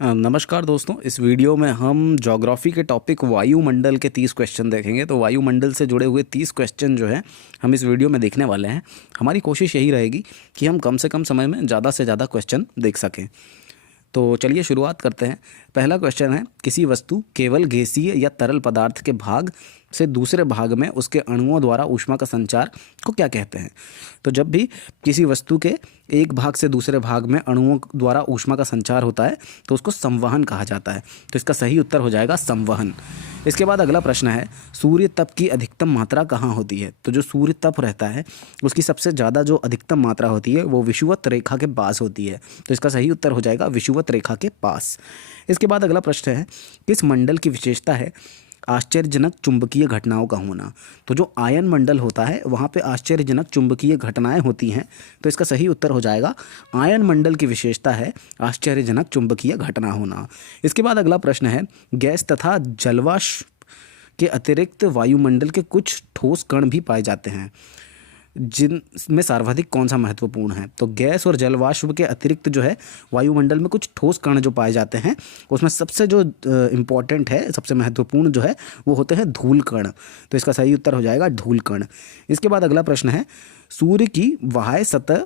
नमस्कार दोस्तों, इस वीडियो में हम ज्योग्राफी के टॉपिक वायुमंडल के 30 क्वेश्चन देखेंगे। तो वायुमंडल से जुड़े हुए 30 क्वेश्चन जो है हम इस वीडियो में देखने वाले हैं। हमारी कोशिश यही रहेगी कि हम कम से कम समय में ज़्यादा से ज़्यादा क्वेश्चन देख सकें। तो चलिए शुरुआत करते हैं। पहला क्वेश्चन है, किसी वस्तु केवल गैसीय या तरल पदार्थ के भाग से दूसरे भाग में उसके अणुओं द्वारा ऊष्मा का संचार को क्या कहते हैं। तो जब भी किसी वस्तु के एक भाग से दूसरे भाग में अणुओं द्वारा ऊष्मा का संचार होता है तो उसको संवहन कहा जाता है। तो इसका सही उत्तर हो जाएगा संवहन। इसके बाद अगला प्रश्न है, सूर्य तप की अधिकतम मात्रा कहाँ होती है। तो जो सूर्य तप रहता है उसकी सबसे ज़्यादा जो अधिकतम मात्रा होती है वो विषुवत रेखा के पास होती है। तो इसका सही उत्तर हो जाएगा विषुवत रेखा के पास। इसके बाद अगला प्रश्न है, किस मंडल की विशेषता है आश्चर्यजनक चुंबकीय घटनाओं का होना। तो जो आयन मंडल होता है वहाँ पे आश्चर्यजनक चुंबकीय घटनाएं होती हैं। तो इसका सही उत्तर हो जाएगा आयन मंडल की विशेषता है आश्चर्यजनक चुंबकीय घटना होना। इसके बाद अगला प्रश्न है, गैस तथा जलवाष्प के अतिरिक्त वायुमंडल के कुछ ठोस कण भी पाए जाते हैं, जिनमें सर्वाधिक कौन सा महत्वपूर्ण है। तो गैस और जलवाष्प के अतिरिक्त जो है वायुमंडल में कुछ ठोस कण जो पाए जाते हैं उसमें सबसे जो इम्पॉर्टेंट है, सबसे महत्वपूर्ण जो है वो होते हैं धूल कण। तो इसका सही उत्तर हो जाएगा धूल कण। इसके बाद अगला प्रश्न है, सूर्य की बाह्य सतह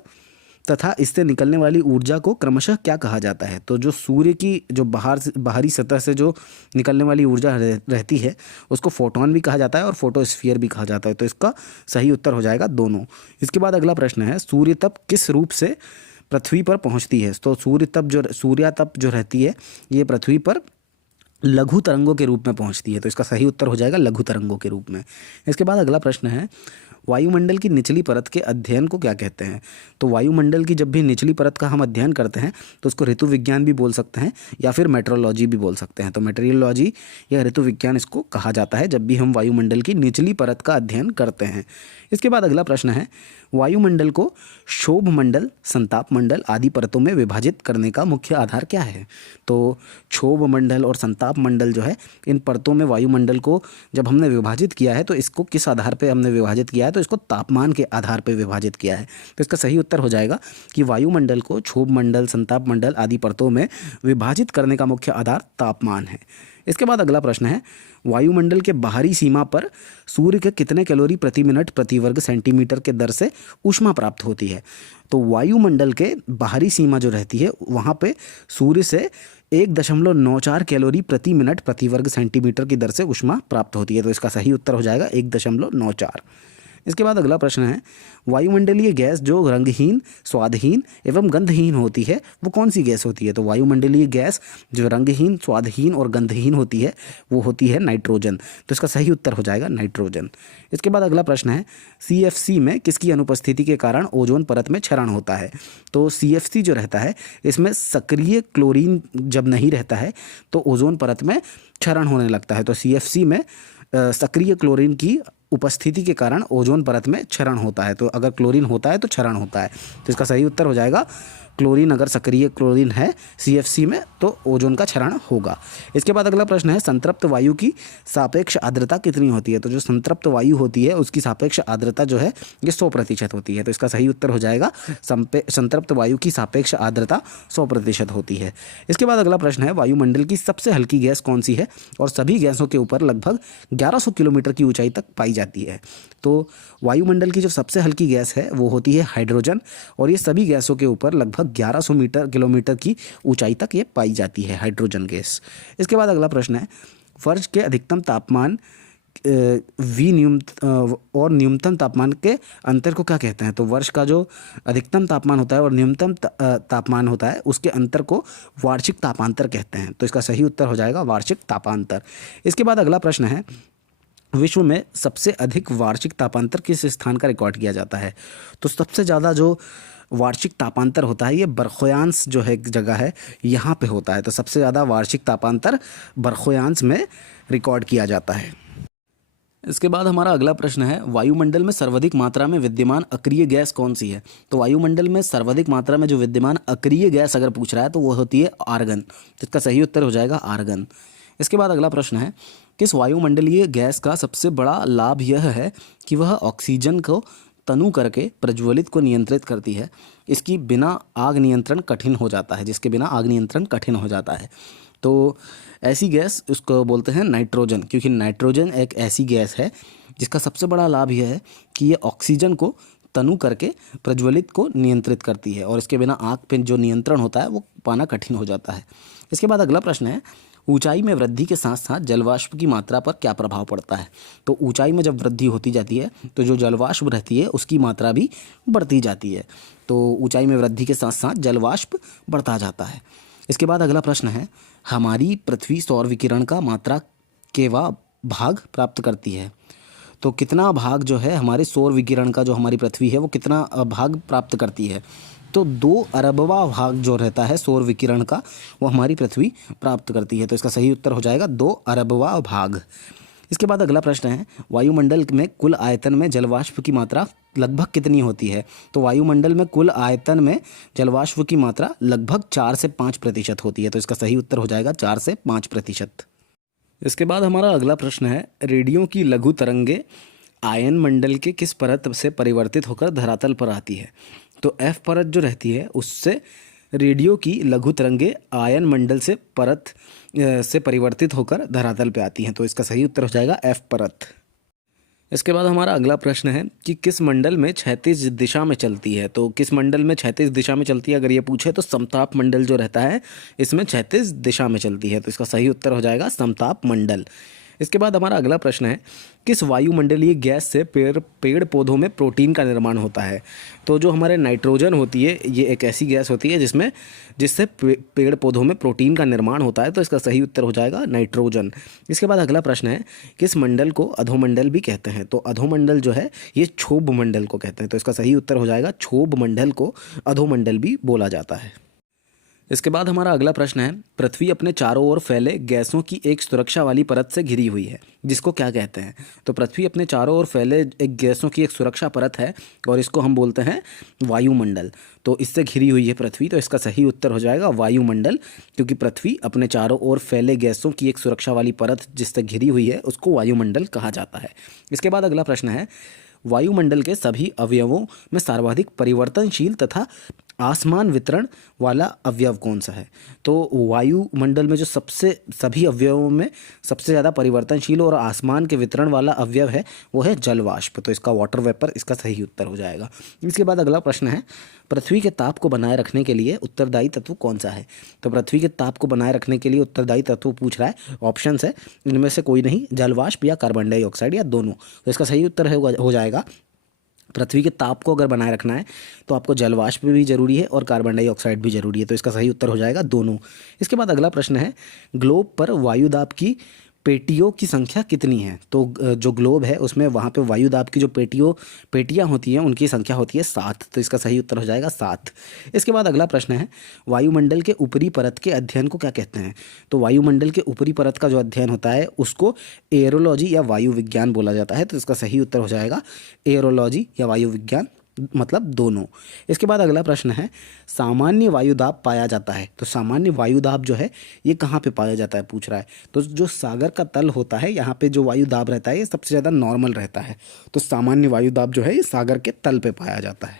तथा इससे निकलने वाली ऊर्जा को क्रमशः क्या कहा जाता है। तो जो सूर्य की जो बाहरी सतह से जो निकलने वाली ऊर्जा रहती है उसको फोटोन भी कहा जाता है और फोटोस्फीयर भी कहा जाता है। तो इसका सही उत्तर हो जाएगा दोनों। इसके बाद अगला प्रश्न है, सूर्य तप किस रूप से पृथ्वी पर पहुंचती है। तो सूर्या तप जो रहती है ये पृथ्वी पर लघु तरंगों के रूप में पहुंचती है। तो इसका सही उत्तर हो जाएगा लघु तरंगों के रूप में। इसके बाद अगला प्रश्न है, वायुमंडल की निचली परत के अध्ययन को क्या कहते हैं। तो वायुमंडल की जब भी निचली परत का हम अध्ययन करते हैं तो उसको ऋतु विज्ञान भी बोल सकते हैं या फिर मेट्रोलॉजी भी बोल सकते हैं। तो मेट्रियोलॉजी या ऋतु विज्ञान इसको कहा जाता है जब भी हम वायुमंडल की निचली परत का अध्ययन करते हैं। इसके बाद अगला प्रश्न है, वायुमंडल को क्षोभ मंडल, संताप मंडल आदि परतों में विभाजित करने का मुख्य आधार क्या है। तो क्षोभ मंडल और संताप मंडल जो है इन परतों में वायुमंडल को जब हमने विभाजित किया है तो इसको किस आधार पे हमने विभाजित किया है। तो इसको तापमान के आधार पे विभाजित किया है। तो इसका सही उत्तर हो जाएगा कि वायुमंडल को क्षोभ मंडल, संताप मंडल आदि परतों में विभाजित करने का मुख्य आधार तापमान है। इसके बाद अगला प्रश्न है, वायुमंडल के बाहरी सीमा पर सूर्य के कितने कैलोरी प्रति मिनट प्रति वर्ग सेंटीमीटर के दर से ऊष्मा प्राप्त होती है। तो वायुमंडल के बाहरी सीमा जो रहती है वहाँ पे सूर्य से 1.94 कैलोरी प्रति मिनट प्रति वर्ग सेंटीमीटर की दर से ऊष्मा प्राप्त होती है। तो इसका सही उत्तर हो जाएगा 1.94। इसके बाद अगला प्रश्न है, वायुमंडलीय गैस जो रंगहीन, स्वादहीन एवं गंधहीन होती है वो कौन सी गैस होती है। तो वायुमंडलीय गैस जो रंगहीन, स्वादहीन और गंधहीन होती है वो होती है नाइट्रोजन। तो इसका सही उत्तर हो जाएगा नाइट्रोजन। इसके बाद अगला प्रश्न है, CFC में किसकी अनुपस्थिति के कारण ओजोन परत में क्षरण होता है। तो CFC जो रहता है इसमें सक्रिय क्लोरीन जब नहीं रहता है तो ओजोन परत में क्षरण होने लगता है। तो CFC में सक्रिय क्लोरीन की उपस्थिति के कारण ओजोन परत में क्षरण होता है। तो अगर क्लोरीन होता है तो क्षरण होता है। तो इसका सही उत्तर हो जाएगा क्लोरीन, अगर सक्रिय क्लोरीन है CFC में तो ओजोन का क्षरण होगा। इसके बाद अगला प्रश्न है, संतृप्त वायु की सापेक्ष आर्द्रता कितनी होती है। तो जो संतृप्त वायु होती है उसकी सापेक्ष आर्द्रता जो है ये 100% होती है। तो इसका सही उत्तर हो जाएगा संतृप्त वायु की सापेक्ष आर्द्रता 100% होती है। इसके बाद अगला प्रश्न है, वायुमंडल की सबसे हल्की गैस कौन सी है और सभी गैसों के ऊपर लगभग 1100 किलोमीटर की ऊंचाई तक पाई जाती है। तो वायुमंडल की जो सबसे हल्की गैस है वो होती है हाइड्रोजन और ये सभी गैसों के ऊपर लगभग 1100 किलोमीटर की ऊंचाई तक ये पाई जाती है हाइड्रोजन गैस। इसके बाद अगला प्रश्न है, वर्ष के अधिकतम तापमान और न्यूनतम तापमान के अंतर को क्या कहते हैं। तो वर्ष का जो अधिकतम तापमान होता है और न्यूनतम तापमान होता है उसके अंतर को वार्षिक तापांतर कहते हैं। तो इसका सही उत्तर हो जाएगा वार्षिक तापांतर। इसके बाद अगला प्रश्न है, विश्व में सबसे अधिक वार्षिक तापांतर किस स्थान का रिकॉर्ड किया जाता है। तो सबसे ज़्यादा जो वार्षिक तापांतर होता है ये बरखोयांस जो है एक जगह है यहाँ पे होता है। तो सबसे ज़्यादा वार्षिक तापांतर बरखोयांस में रिकॉर्ड किया जाता है। इसके बाद हमारा अगला प्रश्न है, वायुमंडल में सर्वाधिक मात्रा में विद्यमान अक्रिय गैस कौन सी है। तो वायुमंडल में सर्वाधिक मात्रा में जो विद्यमान अक्रिय गैस अगर पूछ रहा है तो वो होती है आर्गन। जिसका सही उत्तर हो जाएगा आर्गन। इसके बाद अगला प्रश्न है, किस वायुमंडलीय गैस का सबसे बड़ा लाभ यह है कि वह ऑक्सीजन को तनु करके प्रज्वलित को नियंत्रित करती है, इसकी बिना आग नियंत्रण कठिन हो जाता है, जिसके बिना आग नियंत्रण कठिन हो जाता है। तो ऐसी गैस उसको बोलते हैं नाइट्रोजन, क्योंकि नाइट्रोजन एक ऐसी गैस है जिसका सबसे बड़ा लाभ यह है कि ये ऑक्सीजन को तनु करके प्रज्वलित को नियंत्रित करती है, और इसके बिना आग पे जो नियंत्रण होता है वो पाना कठिन हो जाता है। इसके बाद अगला प्रश्न है, ऊंचाई में वृद्धि के साथ साथ जलवाष्प की मात्रा पर क्या प्रभाव पड़ता है। तो ऊंचाई में जब वृद्धि होती जाती है तो जो जलवाष्प रहती है उसकी मात्रा भी बढ़ती जाती है। तो ऊंचाई में वृद्धि के साथ साथ जलवाष्प बढ़ता जाता है। इसके बाद अगला प्रश्न है, हमारी पृथ्वी सौर विकिरण का मात्रा केवा भाग प्राप्त करती है। तो कितना भाग जो है हमारे सौर विकिरण का, जो हमारी पृथ्वी है वो कितना भाग प्राप्त करती है। तो 2 अरबवा भाग जो रहता है सौर विकिरण का वो हमारी पृथ्वी प्राप्त करती है। तो इसका सही उत्तर हो जाएगा 2 अरबवा भाग। इसके बाद अगला प्रश्न है, वायुमंडल में कुल आयतन में जलवाष्प की मात्रा लगभग कितनी होती है। तो वायुमंडल में कुल आयतन में जलवाष्प की मात्रा लगभग 4 से 5% होती है। तो इसका सही उत्तर हो जाएगा 4 से 5%। इसके बाद हमारा अगला प्रश्न है, रेडियो की लघु तरंगे आयन मंडल के किस परत से परिवर्तित होकर धरातल पर आती है। तो F परत जो रहती है उससे रेडियो की लघु तरंगे आयन मंडल से परत से परिवर्तित होकर धरातल पे आती हैं। तो इसका सही उत्तर हो जाएगा F परत। इसके बाद हमारा अगला प्रश्न है कि किस मंडल में क्षैतिज दिशा में चलती है। तो किस मंडल में क्षैतिज दिशा में चलती है, अगर ये पूछे तो समताप मंडल जो रहता है इसमें क्षैतिज दिशा में चलती है। तो इसका सही उत्तर हो जाएगा समताप मंडल। इसके बाद हमारा अगला प्रश्न है, किस वायुमंडलीय गैस से पेड़ पौधों में प्रोटीन का निर्माण होता है। तो जो हमारे नाइट्रोजन होती है ये एक ऐसी गैस होती है जिससे पेड़ पौधों में प्रोटीन का निर्माण होता है। तो इसका सही उत्तर हो जाएगा नाइट्रोजन। इसके बाद अगला प्रश्न है, किस मंडल को अधोमंडल भी कहते हैं। तो अधोमंडल जो है ये क्षोभ मंडल को कहते हैं। तो इसका सही उत्तर हो जाएगा क्षोभ मंडल को अधोमंडल भी बोला जाता है। इसके बाद हमारा अगला प्रश्न है, पृथ्वी अपने चारों ओर फैले गैसों की एक सुरक्षा वाली परत से घिरी हुई है, जिसको क्या कहते हैं। तो पृथ्वी अपने चारों ओर फैले एक गैसों की एक सुरक्षा परत है और इसको हम बोलते हैं वायुमंडल। तो इससे घिरी हुई है पृथ्वी। तो इसका सही उत्तर हो जाएगा वायुमंडल, क्योंकि पृथ्वी अपने चारों ओर फैले गैसों की एक सुरक्षा वाली परत जिससे घिरी हुई है उसको वायुमंडल कहा जाता है। इसके बाद अगला प्रश्न है, वायुमंडल के सभी अवयवों में सर्वाधिक परिवर्तनशील तथा आसमान वितरण वाला अवयव कौन सा है। तो वायुमंडल में जो सभी अवयवों में सबसे ज़्यादा परिवर्तनशील और आसमान के वितरण वाला अवयव है वो है जलवाष्प। तो इसका वाटर वेपर इसका सही उत्तर हो जाएगा। इसके बाद अगला प्रश्न है, पृथ्वी के ताप को बनाए रखने के लिए उत्तरदायी तत्व कौन सा है। तो पृथ्वी के ताप को बनाए रखने के लिए उत्तरदायी तत्व पूछ रहा है, ऑप्शंस है इनमें से कोई नहीं, जलवाष्प या कार्बन डाइऑक्साइड या दोनों। तो इसका सही उत्तर हो जाएगा, पृथ्वी के ताप को अगर बनाए रखना है तो आपको जलवाष्प भी जरूरी है और कार्बन डाइऑक्साइड भी जरूरी है। तो इसका सही उत्तर हो जाएगा दोनों। इसके बाद अगला प्रश्न है, ग्लोब पर वायुदाब की पेटियों की संख्या कितनी है। तो जो ग्लोब है उसमें वहाँ पे वायुदाब की जो पेटियाँ होती हैं उनकी संख्या होती है 7। तो इसका सही उत्तर हो जाएगा 7। इसके बाद अगला प्रश्न है, वायुमंडल के ऊपरी परत के अध्ययन को क्या कहते हैं। तो वायुमंडल के ऊपरी परत का जो अध्ययन होता है उसको एयरोलॉजी या वायु विज्ञान बोला जाता है। तो इसका सही उत्तर हो जाएगा एयरोलॉजी या वायु विज्ञान, मतलब दोनों। इसके बाद अगला प्रश्न है, सामान्य वायुदाब पाया जाता है। तो सामान्य वायुदाब जो है ये कहाँ पे पाया जाता है पूछ रहा है। तो जो सागर का तल होता है यहाँ पे जो वायुदाब रहता है ये सबसे ज़्यादा नॉर्मल रहता है। तो सामान्य वायुदाब जो है ये सागर के तल पे पाया जाता है।